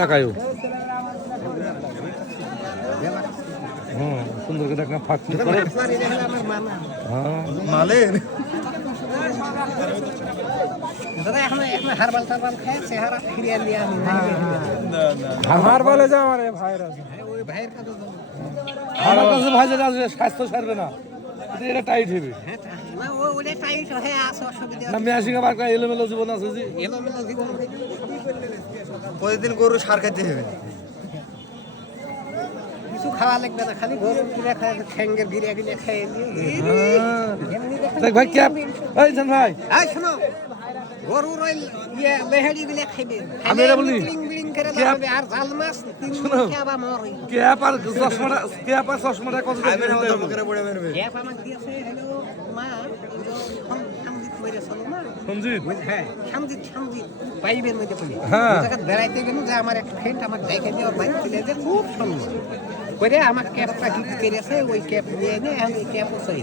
টাকায়ও সুন্দর করে একটা ফাঁক করে হারবালে যাও আরে ভাইরা আমার কাছে ভাই যেটা আছে স্বাস্থ্য সারবে না এটা টাইট হবে না মেশিং আবার এলোমেলো জীবন আছে যে প্রতিদিন গরু সার খাইতে হবে কিছু খাওয়া লাগবে না খালি গরু কিনে খায় ঠ্যাঙ্গের গিরিয়া গিরিয়া খেয়ে দেখ ভাই ক্যাপ এই জান ভাই এই শোনো গরুর ওই মেহেড়ি গুলো খাইবে আমি এটা বলি ক্যাপ আর জাল মাছ তিন খাবা মরে ক্যাপ আর চশমাটা কত আইবের মতো মুখে পড়ে মেরবে ক্যাপ আমাকে দিয়েছে হলো মা সঞ্জিত মেরেছিল না সঞ্জিত হ্যাঁ সঞ্জিত পাইবের মধ্যে পড়ে হ্যাঁ জায়গা বেড়াইতে গেল যে আমার এক ফ্রেন্ড আমার দেখে দিয়ে বাইক তুলে যে খুব সুন্দর করে আমার ক্যাপটা গিফট করেছে ওই ক্যাপ নিয়ে এনে আমি ওই ক্যাপও চাই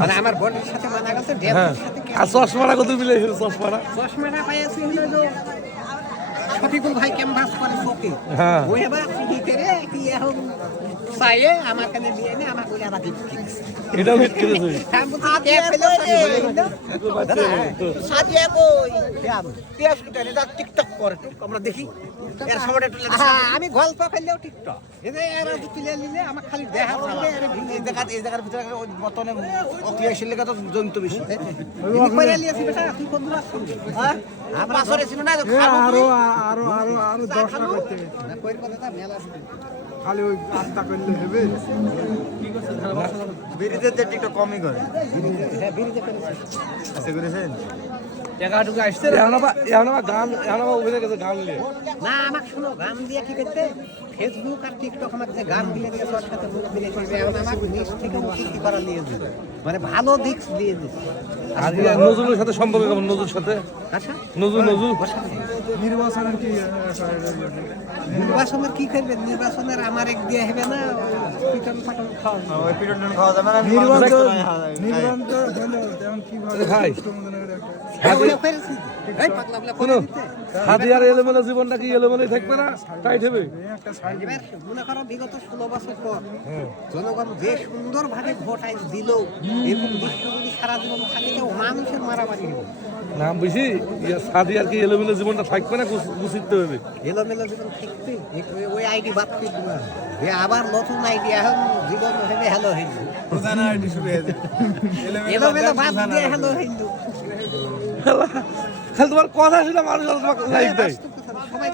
মানে আমার বডির সাথে মানা গেছে ড্রেসের সাথে আর চশমাটা কত মিলে চশমাটা পাইছি হলো যে শফিকুল ভাই ক্যাম্পাস করে চোখে হ্যাঁ ওই এবার কি করে কি এখন চাইয়ে আমার কাছে দিয়ে এনে আমার বলে আবার গিফট করেছে এটাও গিফট করেছে সাদিয়া কই পেঁয়াজ কিটা রে টিকটক করে আমরা দেখি এর সময়টা একটু আমি গল্প খেললেও টিকটক এদের এরা তুলে নিলে আমার খালি দেখা যাবে আর এই জায়গার ভিতরে বর্তমানে অক্রিয়াশীল লেখা তো জন্তু বেশি করে নিয়েছি বেটা তুই কোন দূর আসছিস হ্যাঁ পাছরে ছিল না আরো 10টা করতে না কই কথা মেলা খালি ওই 8টা করলে হবে বিরিতে টিকটক কমই করে হ্যাঁ বিরিতে করেছে আচ্ছা করেছেন টাকাটুকু আসছে গান অভিনয় গেছে গান নিয়ে না আমাকে শোনো গান দিয়ে কি করতে ফেসবুক আর টিকটক আমাকে যে গান দিলে দিয়ে তোর সাথে মুখ দিলে করবে এখন আমাকে নিজ থেকে মুক্তি করা নিয়ে দিবে মানে ভালো দিক দিয়ে দিচ্ছে আর নজরুলের সাথে সম্পর্ক কেমন নজরুলের সাথে আচ্ছা নজরুল নির্বাচনের কি নির্বাচনের কি করবে নির্বাচনের আমার এক দিয়ে হবে না পিটন পাটন খাওয়া ওই পিটন খাওয়া যাবে না নির্বাচন তেমন কিভাবে ভাই হাতিয়ার এলোমেলো জীবনটা কি এলোমেলোই থাকবে না টাইট হবে মনে করো বিগত 16 বছর পর জনগণ যে সুন্দর ভাবে ভোট আইন দিল এরকম দৃশ্য যদি সারা জীবন থাকে তো মানুষের মারামারি হবে নাম বুঝি সাদিয়ার কি এলোমেলো জীবনটা থাকবে না গুছিতে হবে এলোমেলো জীবন থাকবে ওই আইডি বাদ করে দিবে আবার নতুন আইডি এখন জীবন হবে হ্যালো হিন্দু এলোমেলো বাদ দিয়ে হ্যালো হিন্দু খালি তোমার কথা শুনে মানুষ তোমাকে লাইক দেয় সবাই